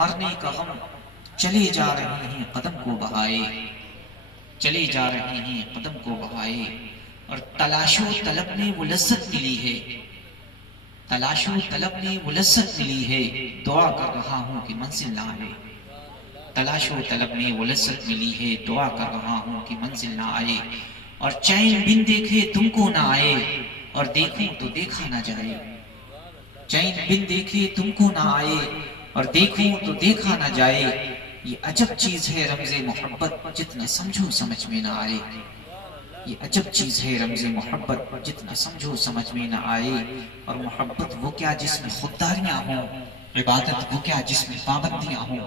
مارنے کا غم چلے جا رہے ہیں قدم کو بہائے، چلے جا رہے ہیں قدم کو بہائے، اور تلاش و طلب نے وہ لذت ملی ہے، تلاش و طلب نے وہ لذت ملی ہے، دعا کر رہا ہوں کہ منزل نہ آئے، تلاش و طلب نے وہ لذت ملی ہے، دعا کر رہا ہوں کہ منزل نہ آئے، اور چین بن دیکھے تم کو نہ آئے، اور دیکھوں تو دیکھا نہ جائے، چین بن دیکھے تم کو نہ آئے اور دیکھوں تو دیکھا نہ جائے، یہ عجب چیز ہے رمز محبت جتنا سمجھو سمجھ میں نہ آئے، یہ عجب چیز ہے رمز محبت جتنا سمجھو سمجھ میں نہ آئے، اور محبت وہ کیا جس میں خودداریاں ہوں، عبادت وہ کیا جس میں پابندیاں ہوں،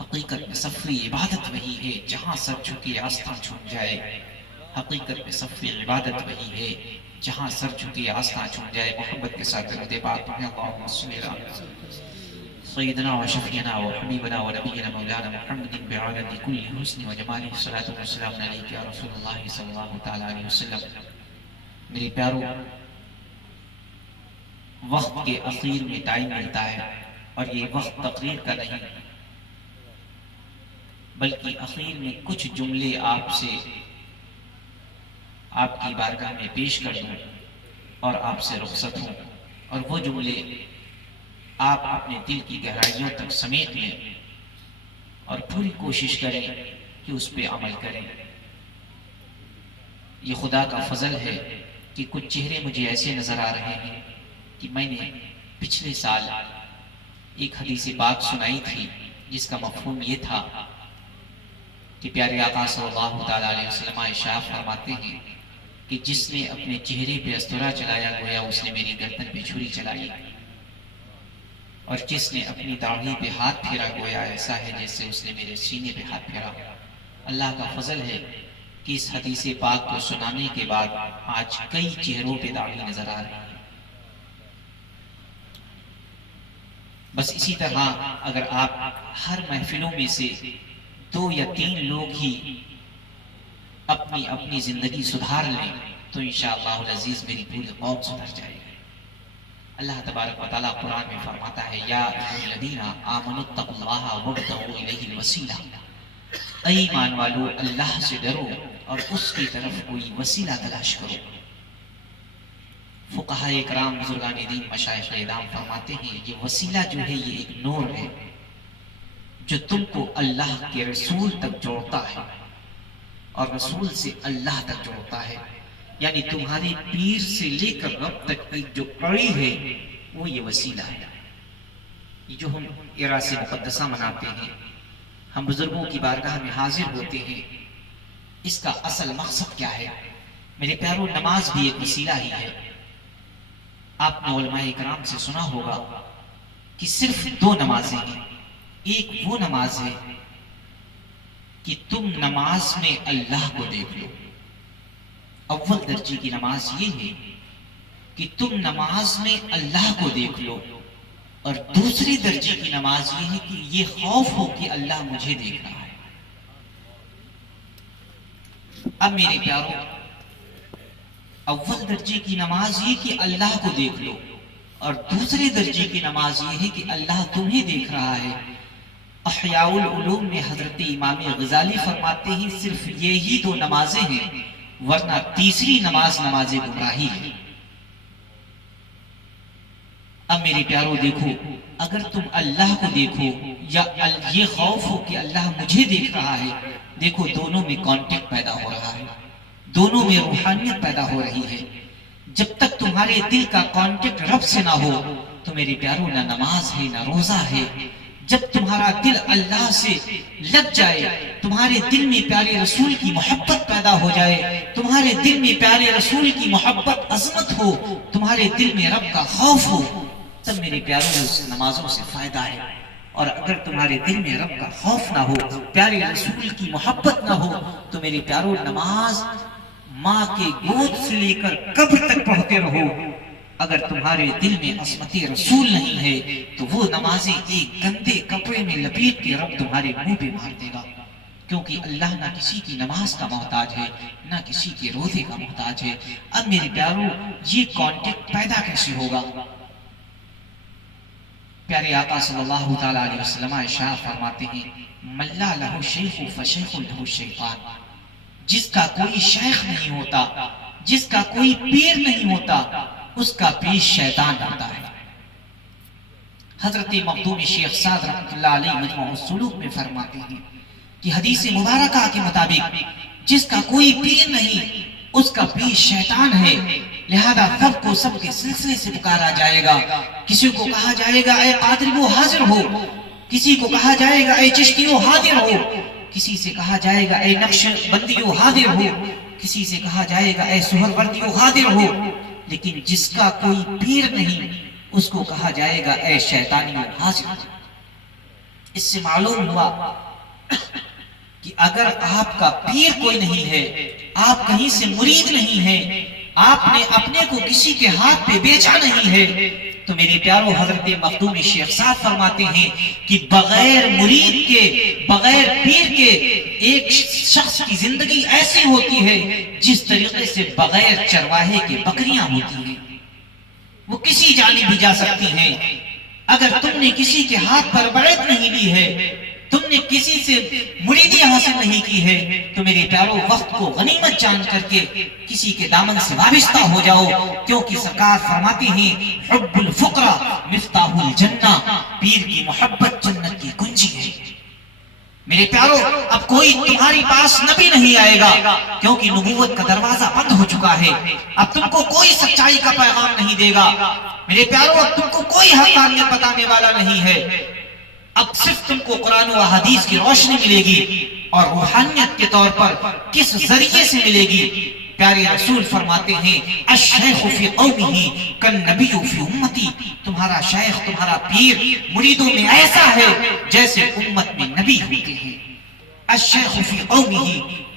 حقیقت میں سفری عبادت وہی ہے جہاں سر جھکے آستاں چھوٹ جائے، حقیقت میں سفری عبادت وہی ہے جہاں سر جھکے آستاں چھوٹ جائے۔ محبت کے ساتھ درود پاک پڑھیں، اللہم صلی علی سیدنا و شفیعنا و حبیبنا و نبینا مولانا محمد بعدد کل حسن و جمال، الصلاة والسلام علیک یا رسول اللہ صلی اللہ تعالیٰ علیہ وسلم۔ میرے پیارو، وقت کے اخیر میں ٹائم ملتا ہے، اور یہ وقت تقریر کا نہیں بلکہ اخیر میں کچھ جملے آپ سے آپ کی بارگاہ میں پیش کر دوں اور آپ سے رخصت ہوں، اور وہ جملے آپ اپنے دل کی گہرائیوں تک سمیٹ لیں اور پوری کوشش کریں کہ اس پہ عمل کریں۔ یہ خدا کا فضل ہے کہ کچھ چہرے مجھے ایسے نظر آ رہے ہیں کہ میں نے پچھلے سال ایک حدیث پاک سنائی تھی جس کا مفہوم یہ تھا کہ پیارے آقا صلی اللہ تعالیٰ علیہ وسلم ارشاد فرماتے ہیں کہ جس نے اپنے چہرے پہ استورا چلایا گویا اس نے میری گردن پہ چھری چلائی، اور جس نے اپنی داڑھی پہ ہاتھ پھیرا گویا ایسا ہے جیسے اس نے میرے سینے پہ ہاتھ پھیرا۔ اللہ کا فضل ہے کہ اس حدیث پاک کو سنانے کے بعد آج کئی چہروں پہ داڑھی نظر آ رہی ہے۔ بس اسی طرح اگر آپ ہر محفلوں میں سے 2 یا 3 لوگ ہی اپنی اپنی زندگی سدھار لیں تو انشاءاللہ العزیز میری پوری قوم سدھر جائے گی۔ اللہ تبارک و تعالیٰ قرآن میں فرماتا ہے، یا ایھا الذین آمنوا اتقوا اللہ وابتغوا الیہ الوسیلہ، اے ایمان والو اللہ سے ڈرو اور اس کی طرف کوئی وسیلہ تلاش کرو۔ فقہاء اکرام، بزرگان دین، مشائخ اعلام فرماتے ہیں یہ وسیلہ جو ہے یہ ایک نور ہے جو تم کو اللہ کے رسول تک جوڑتا ہے اور رسول سے اللہ تک جوڑتا ہے، یعنی تمہارے پیر سے لے کر رب تک ایک جو کڑی ہے وہ یہ وسیلہ ہے۔ یہ جو ہم اعراس مقدسہ مناتے ہیں، ہم بزرگوں کی بارگاہ میں حاضر ہوتے ہیں، اس کا اصل مقصد کیا ہے؟ میرے پیارو، نماز بھی ایک وسیلہ ہی ہے۔ آپ نے علماء اکرام سے سنا ہوگا کہ صرف 2 نمازیں ہیں۔ ایک وہ نماز ہے کہ تم نماز میں اللہ کو دیکھ لو، اول درجے کی نماز یہ ہے کہ تم نماز میں اللہ کو دیکھ لو، اور دوسری درجے کی نماز یہ ہے کہ یہ خوف ہو کہ اللہ مجھے دیکھ رہا ہے۔ اب میرے پیارو، اول درجے کی نماز یہ کہ اللہ کو دیکھ لو، اور دوسرے درجے کی نماز یہ ہے کہ اللہ تمہیں دیکھ رہا ہے۔ احیاء العلوم میں حضرت امام غزالی فرماتے ہیں صرف یہی 2 نمازیں ہیں، ورنہ تیسری نماز نماز گمراہی ہے۔ اب میرے پیارو دیکھو، اگر تم اللہ کو دیکھو یا یہ خوف ہو کہ اللہ مجھے دیکھ رہا ہے، دیکھو دونوں میں کانٹیکٹ پیدا ہو رہا ہے، دونوں میں روحانیت پیدا ہو رہی ہے۔ جب تک تمہارے دل کا کانٹیکٹ رب سے نہ ہو تو میرے پیارو نہ نماز ہے نہ روزہ ہے۔ جب تمہارا دل اللہ سے لگ جائے، تمہارے دل میں پیارے رسول کی محبت پیدا ہو جائے، تمہارے دل میں پیارے رسول کی محبت عظمت ہو، تمہارے دل میں رب کا خوف ہو، تب میرے پیاروں اس نمازوں سے فائدہ ہے۔ اور اگر تمہارے دل میں رب کا خوف نہ ہو، پیارے رسول کی محبت نہ ہو، تو میرے پیاروں نماز ماں کے گود سے لے کر قبر تک پڑھتے رہو، اگر تمہارے دل میں عظمت رسول نہیں ہے تو وہ نمازیں ایک گندے کپڑے میں لپیٹ کے رب تمہارے منہ پہ مار دے گا، کیونکہ اللہ نہ کسی کی نماز کا محتاج ہے نہ کسی کے روزے کا محتاج ہے۔ اب میرے پیاروں، یہ کانٹیکٹ پیدا کیسے ہوگا؟ پیارے آقا صلی اللہ تعالیٰ علیہ وسلم ارشاد فرماتے ہیں ملا لہو شیخ فشیخ لہو شیطان، جس کا کوئی شیخ نہیں ہوتا، جس کا کوئی پیر نہیں ہوتا، اس کا پیر شیطان ہوتا ہے۔ حضرت مخدوم شیخ سعد رحمۃ اللہ علیہ مجموع السلوک میں فرماتے ہیں کہ حدیث مبارکہ کے مطابق جس کا کوئی پیر نہیں اس کا پیر شیطان ہے، لہذا سب کو سب کے سلسلے سے پکارا جائے گا۔ کسی کو کہا جائے گا اے قادریو حاضر ہو، کسی کو کہا جائے گا اے چشتیو حاضر ہو، کسی سے کہا جائے گا اے نقش بندیو حاضر ہو، کسی سے کہا جائے گا اے سہر وردیو حاضر ہو، لیکن جس کا کوئی پیر نہیں اس کو کہا جائے گا اے شیطانیو حاضر ہو۔ اس سے معلوم ہوا کہ اگر آپ کا پیر کوئی نہیں ہے، آپ کہیں سے مرید نہیں ہے، آپ نے اپنے کو کسی کے ہاتھ پہ بیچا نہیں ہے، تو میرے پیارو حضرت مخدوم شیخ صاحب فرماتے ہیں کہ بغیر مرید کے، بغیر پیر کے ایک شخص کی زندگی ایسی ہوتی ہے جس طریقے سے بغیر چرواہے کے بکریاں ہوتی ہیں، وہ کسی جانب بھی جا سکتی ہیں۔ اگر تم نے کسی کے ہاتھ پر بیعت نہیں لی ہے، تم نے کسی سے مریدی حاصل نہیں کی ہے، تو میرے پیارو وقت کو غنیمت جان کر کے کسی کے دامن سے وابستہ ہو جاؤ، کیونکہ سرکار فرماتے ہیں حب الفقرا مفتاح الجنہ، پیر کی محبت جنت کی کنجی ہے۔ میرے پیارو اب کوئی تمہاری پاس نبی نہیں آئے گا، کیونکہ نبوت کا دروازہ بند ہو چکا ہے۔ اب تم کو کوئی سچائی کا پیغام نہیں دے گا میرے پیارو، اب تم کو کوئی حقانیت بتانے والا نہیں ہے، اب صرف تم کو قرآن و حدیث کی روشنی ملے گی، اور روحانیت کے طور پر کس ذریعے سے ملے گی؟ پیارے رسول فرماتے ہیں الشیخ فی قومہ کالنبی فی امتی، تمہارا شیخ، تمہارا پیر مریدوں میں ایسا ہے جیسے امت میں نبی ہوتے ہیں۔ الشیخ فی قومہ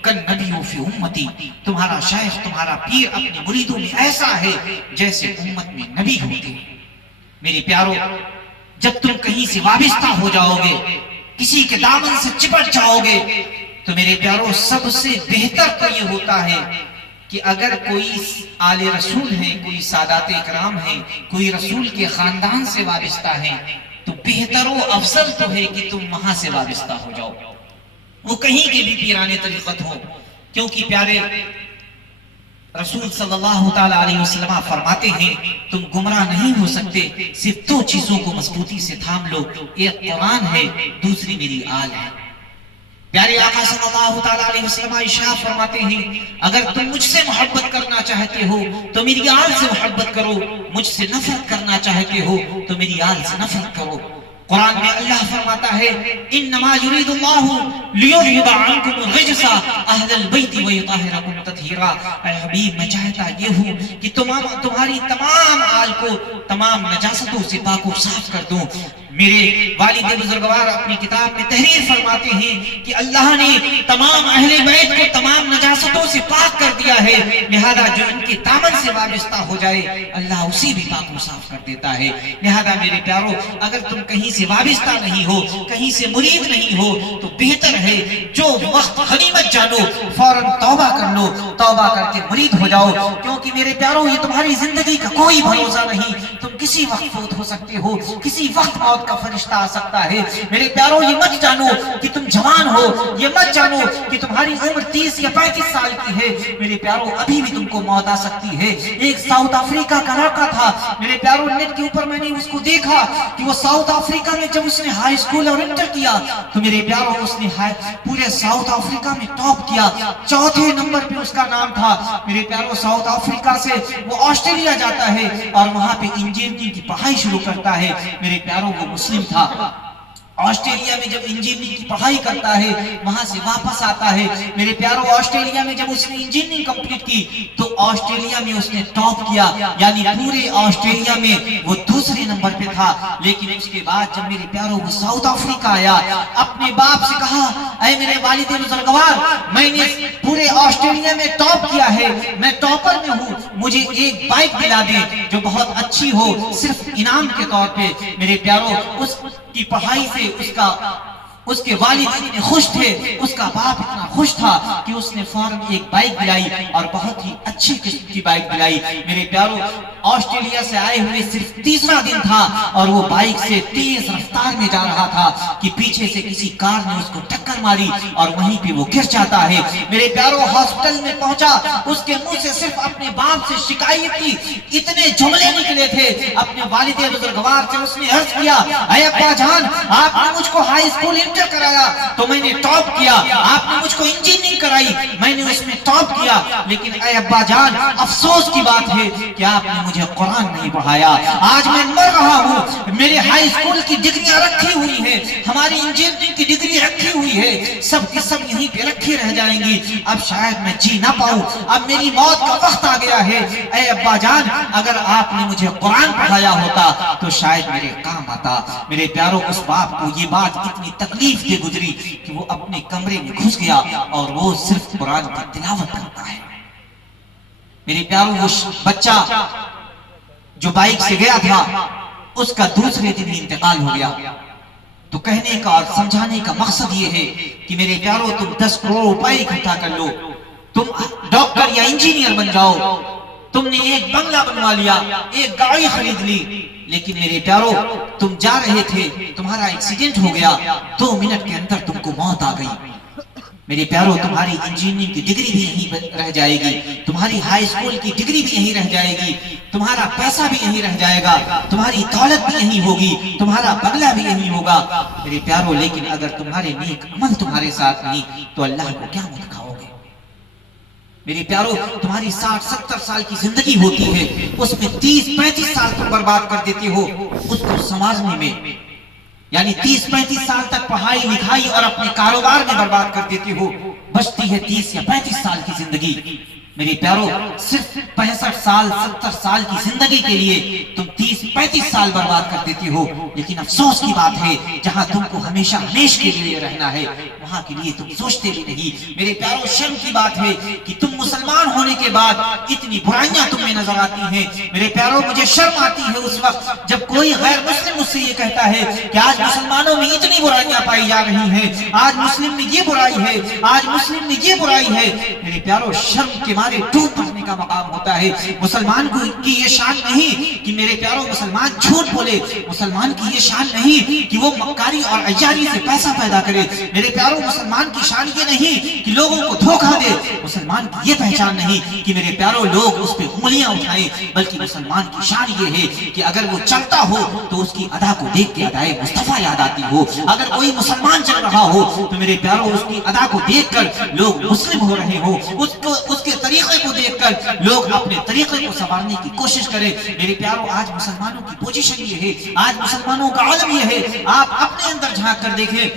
کالنبی فی امتی، تمہارا شیخ، تمہارا پیر اپنے مریدوں میں ایسا ہے جیسے امت میں نبی ہوتے ہیں۔ میرے پیارو جب تم کہیں سے وابستہ ہو جاؤ گے، کسی کے دامن سے چپٹ جاؤ گے، تو میرے پیارو سب سے بہتر تو یہ ہوتا ہے کہ اگر کوئی آل رسول ہے، کوئی سادات اکرام ہے، کوئی رسول کے خاندان سے وابستہ ہے، تو بہتر و افضل تو ہے کہ تم وہاں سے وابستہ ہو جاؤ، وہ کہیں کے بھی پیرانے طریقت ہو، کیونکہ پیارے رسول صلی اللہ تعالیٰ علیہ وسلم فرماتے ہیں تم گمراہ نہیں ہو سکتے، صرف دو چیزوں کو مضبوطی سے تھام لو، ایک قرآن ہے، دوسری میری آل ہے۔ پیارے آقا صلی اللہ تعالیٰ علیہ وسلم ارشاد فرماتے ہیں اگر تم مجھ سے محبت کرنا چاہتے ہو تو میری آل سے محبت کرو، مجھ سے نفرت کرنا چاہتے ہو تو میری آل سے نفرت کرو۔ قرآن میں اللہ فرماتا ہے انما یرید اللہ لیذھب عنکم الرجس اہل البیت ویطہرکم تطہیرا، اے حبیب میں چاہتا یہ ہوں کہ تمہاری تمام آل کو تمام نجاستوں سے پاک و صاف کر دوں۔ میرے والد بزرگوار اپنی کتاب میں تحریر فرماتے ہیں کہ اللہ نے تمام اہل بیت کو تمام نجاستوں سے پاک کر دیا ہے، لہذا جو ان کے دامن سے وابستہ ہو جائے اللہ اسی بھی پاک و صاف کر دیتا ہے۔ لہذا میرے پیارو اگر تم کہیں سے وابستہ نہیں ہو، کہیں سے مرید نہیں ہو، تو بہتر ہے جو وقت غنیمت جانو فوراً توبہ کر لو، توبہ کر کے مرید ہو جاؤ، کیونکہ میرے پیارو یہ تمہاری زندگی کا کوئی بھروسہ نہیں، تم کسی وقت فوت ہو سکتے ہو، کسی وقت موت کا فرشتہ آ سکتا ہے۔ میرے پیارو یہ مت جانو کہ تم جوان ہو، یہ مت جانو کہ تمہاری عمر 30 یا 35 سال کی ہے، میرے پیارو ابھی بھی تم کو موت آ سکتی ہے۔ ایک ساؤتھ افریقہ کا لڑکا تھا میرے پیارو، نیٹ کے اوپر میں نے اس کو دیکھا کہ وہ ساؤتھ افریقہ میں جب اس نے ہائی اسکول اور انٹر کیا تو میرے پیارو اس نے پورے ساؤتھ افریقہ میں ٹاپ کیا، چوتھے نمبر پہ اس کا نام تھا۔ میرے پیارو ساؤتھ افریقہ سے وہ آسٹریلیا جاتا ہے اور وہاں پہ انجینئرنگ کی پڑھائی شروع کرتا ہے۔ میرے پیارو وہ مسلم تھا، آسٹریلیا میں جب انجینئرنگ کی پڑھائی کرتا ہے وہاں سے واپس آتا ہے۔ میرے پیارو آسٹریلیا میں جب اس نے انجینئرنگ کمپلیٹ کی تو آسٹریلیا میں اس نے ٹاپ کیا، یعنی پورے آسٹریلیا میں وہ دوسرے نمبر پہ تھا۔ لیکن اس کے بعد جب میرے پیارو وہ ساؤتھ افریقہ آیا، اپنے باپ سے کہا اے میرے والد بزرگوار میں نے پورے آسٹریلیا میں ٹاپ کیا ہے، میں ٹاپر میں ہوں، مجھے ایک بائک دلا دیں جو بہت اچھی ہو صرف انعام کے طور پہ۔ میرے پیارو اس کی پڑھائی سے اس کا اس کے والد اتنے خوش تھے، اس کا باپ اتنا خوش تھا کہ اس نے فوراً ایک بائک دلائی اور بہت ہی اچھی قسم کی بائک دلائی۔ میرے پیارو، آسٹریلیا سے آئے ہوئے صرف تیسرا دن تھا اور وہ بائک سے تیز رفتار میں جا رہا تھا کہ پیچھے سے کسی کار نے اس کو ٹکر ماری اور وہیں پہ وہ گر جاتا ہے۔ میرے پیارو، ہاسپٹل میں پہنچا، اس کے منہ سے صرف اپنے باپ سے شکایت کی، اتنے جملے نکلے تھے اپنے والد بزرگوار سے۔ اس نے عرض کیا، اے ابا جان، آپ نے مجھ کو ہائی اسکول انٹر کرایا تو میں نے ٹاپ کیا، آپ نے مجھ کو انجینئرنگ کرائی، میں نے اس میں ٹاپ کیا، لیکن اے ابا جان، افسوس کی بات ہے کہ آپ نے مجھے قرآن نہیں پڑھایا۔ آج میں مر رہا ہوں، میرے ہائی اسکول کی ڈگریاں رکھی ہوئی ہیں، ہماری انجینئرنگ کی ڈگری رکھی ہوئی ہے، سب کی سب یہیں پہ رکھی رہ جائیں گی، اب شاید میں جی نہ پاؤں، اب میری موت کا وقت آ گیا ہے۔ اے ابا جان، اگر آپ نے مجھے قرآن پڑھایا ہوتا تو شاید میرے کام آتا۔ میرے پیاروں، اس باپ کو یہ بات اتنی تکلیف دے گزری کہ وہ اپنے کمرے میں گھس گیا اور وہ صرف قرآن کی تلاوت کرتا ہے۔ میرے پیاروں، وہ بچہ جو بائک سے گیا تھا، اس کا دوسرے دن ہی انتقال ہو گیا۔ تو کہنے کا اور سمجھانے کا مقصد یہ ہے کہ میرے پیاروں، تم 10 کروڑ روپے اکٹھا کر لو، تم ڈاکٹر یا انجینئر بن جاؤ، تم نے ایک بنگلہ بنوا لیا، ایک گاڑی خرید لی، لیکن میرے پیاروں، تم جا رہے تھے، تمہارا ایکسیڈنٹ ہو گیا، 2 منٹ کے اندر تم کو موت آ گئی۔ میرے پیاروں، تمہاری انجینئرنگ کی ڈگری بھی یہیں رہ جائے گی، تمہاری ہائی اسکول کی ڈگری بھی یہیں رہ جائے گی، تمہارا پیسہ بھی یہیں رہ جائے گا، تمہاری دولت بھی یہیں ہوگی، تمہارا بنگلہ بھی یہیں ہوگا۔ میرے پیاروں، لیکن اگر تمہارے نیک عمل تمہارے ساتھ نہیں تو اللہ کو کیا منہ دکھاؤ گے؟ میرے پیاروں، تمہاری 60-70 سال کی زندگی ہوتی ہے، اس میں 30-35 سال تم برباد کر دیتے ہو اس کو سمجھنے میں، یعنی 30-35 سال تک پڑھائی لکھائی اور اپنے کاروبار میں برباد کر دیتے ہو، بچتی ہے 30 یا 35 سال کی زندگی۔ میرے پیاروں، صرف 65 سال 70 سال کی زندگی کے لیے تم 30-35 سال برباد کر دیتے ہو، لیکن افسوس کی بات ہے جہاں تم کو ہمیشہ ہمیشہ کے لیے رہنا ہے وہاں کے لیے تم سوچتے بھی نہیں۔ میرے پیاروں، شرم کی بات ہے کہ تم مسلمان ہونے کے بعد اتنی برائیاں تم میں نظر آتی ہیں۔ میرے پیاروں، مجھے شرم آتی ہے اس وقت جب کوئی غیر مسلم مجھ سے یہ کہتا ہے کہ آج مسلمانوں میں اتنی برائیاں پائی جا رہی ہیں، آج مسلم میں یہ برائی ہے، آج مسلم میں یہ برائی ہے۔ میرے پیاروں، شرم کے مارے ڈوب مرنے کا مقام ہوتا ہے۔ مسلمان کی یہ شان نہیں کہ میرے پیاروں مسلمان جھوٹ بولے، مسلمان کی یہ شان نہیں کہ وہ مکاری اور عیاری سے پیسہ پیدا کرے۔ میرے پیاروں، مسلمان کی شان یہ نہیں کہ لوگوں کو دھوکہ دے، مسلمان کی یہ پہچان نہیں کہ میرے پیاروں لوگ اس پہ انگلیاں اٹھائیں، بلکہ مسلمان کی شان یہ ہے کہ اگر وہ چلتا ہو تو اس کی ادا کو دیکھ کے ادائے مصطفیٰ یاد آتی ہو۔ اگر کوئی مسلمان چل رہا ہو تو میرے پیاروں اس کی ادا کو دیکھ کر لوگ مسلم ہو رہے ہو، اس کے طریقے کو دیکھ کر لوگ اپنے طریقے کو سنوارنے کی کوشش کریں۔ میرے پیاروں، آج مسلمانوں کی پوزیشن یہ ہے، آج مسلمانوں کا عالم یہ ہے، آپ اپنے اندر جھانک کر دیکھیں۔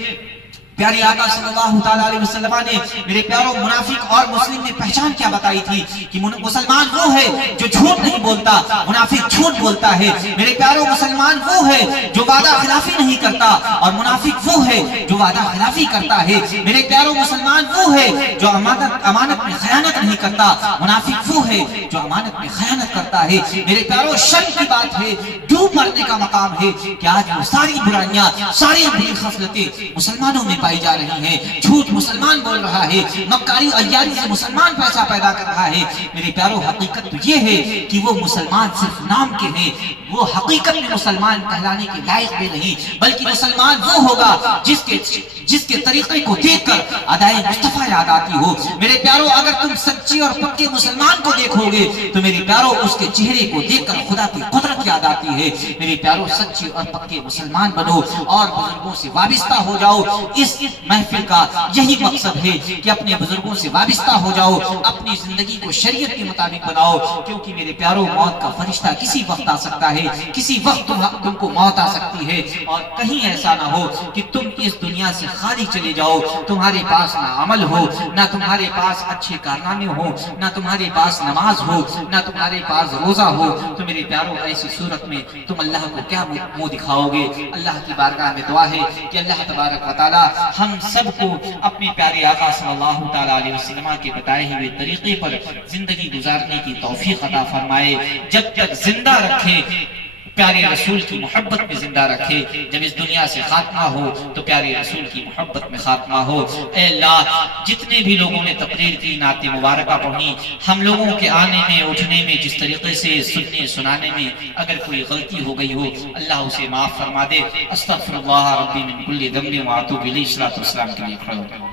پیارے آقا صلی اللہ تعالیٰ علیہ وسلم نے میرے پیاروں منافق اور مسلم میں پہچان کیا بتائی تھی کہ مسلمان وہ ہے جو جھوٹ نہیں بولتا، منافق جھوٹ بولتا ہے۔ میرے پیاروں، مسلمان وہ ہے جو وعدہ خلافی نہیں کرتا اور منافق وہ ہے جو وعدہ خلافی کرتا ہے۔ میرے پیاروں، مسلمان وہ ہے جو امانت میں خیانت نہیں کرتا، منافق وہ ہے جو امانت میں خیانت کرتا ہے۔ میرے پیاروں، شرم کی بات ہے، ڈوب مرنے کا مقام ہے کہ آج وہ ساری برائیاں، ساری بری خصلتیں مسلمانوں میں پائی جا رہی ہیں۔ جھوٹ مسلمان بول رہا ہے، مکاری عیاری سے مسلمان پیسہ پیدا کر رہا ہے۔ میرے پیاروں، حقیقت تو یہ ہے کہ وہ مسلمان صرف نام کے ہیں، وہ حقیقت میں مسلمان کہلانے کے لائق بھی نہیں، بلکہ مسلمان وہ ہوگا جس کے طریقے کو دیکھ کر ادائے مصطفیٰ یاد آتی ہو۔ میرے پیاروں، اگر تم سچے اور پکے مسلمان کو دیکھو گے تو میرے پیاروں اس کے چہرے کو دیکھ کر خدا کی قدرت یاد آتی ہے۔ میرے پیاروں، سچے اور پکے مسلمان بنو اور بزرگوں سے وابستہ ہو جاؤ۔ اس محفل کا یہی مقصد ہے کہ اپنے بزرگوں سے وابستہ ہو جاؤ، اپنی زندگی کو شریعت کے مطابق بناؤ، کیونکہ میرے پیاروں موت کا فرشتہ کسی وقت آ سکتا ہے، کسی وقت تم کو موت آ سکتی ہے، اور کہیں ایسا نہ ہو کہ تم اس دنیا سے خالی چلے جاؤ، تمہارے پاس نہ عمل ہو، نہ تمہارے پاس اچھے کارنامے ہو، نہ تمہارے پاس نماز ہو، نہ تمہارے پاس روزہ ہو، تو میرے پیاروں ایسی صورت میں تم اللہ کو کیا منہ دکھاؤ گے؟ اللہ کی بارگاہ میں دعا ہے کہ اللہ تبارک و تعالی ہم سب کو اپنے پیارے آقا صلی اللہ تعالیٰ علیہ وسلم کے بتائے ہوئے طریقے پر زندگی گزارنے کی توفیق عطا فرمائے۔ جب تک زندہ رکھے پیارے رسول کی محبت میں زندہ رکھے، جب اس دنیا سے خاتمہ ہو تو پیارے رسول کی محبت میں خاتمہ ہو۔ اے اللہ، جتنے بھی لوگوں نے تقریر کی، نعت مبارکہ پڑھی، ہم لوگوں کے آنے میں اٹھنے میں جس طریقے سے سننے سنانے میں اگر کوئی غلطی ہو گئی ہو، اللہ اسے معاف فرما دے۔ استغفر اللہ ربی من کل ذنب واتوب الیہ۔ صلاۃ والسلام کے لیے کھڑے ہو۔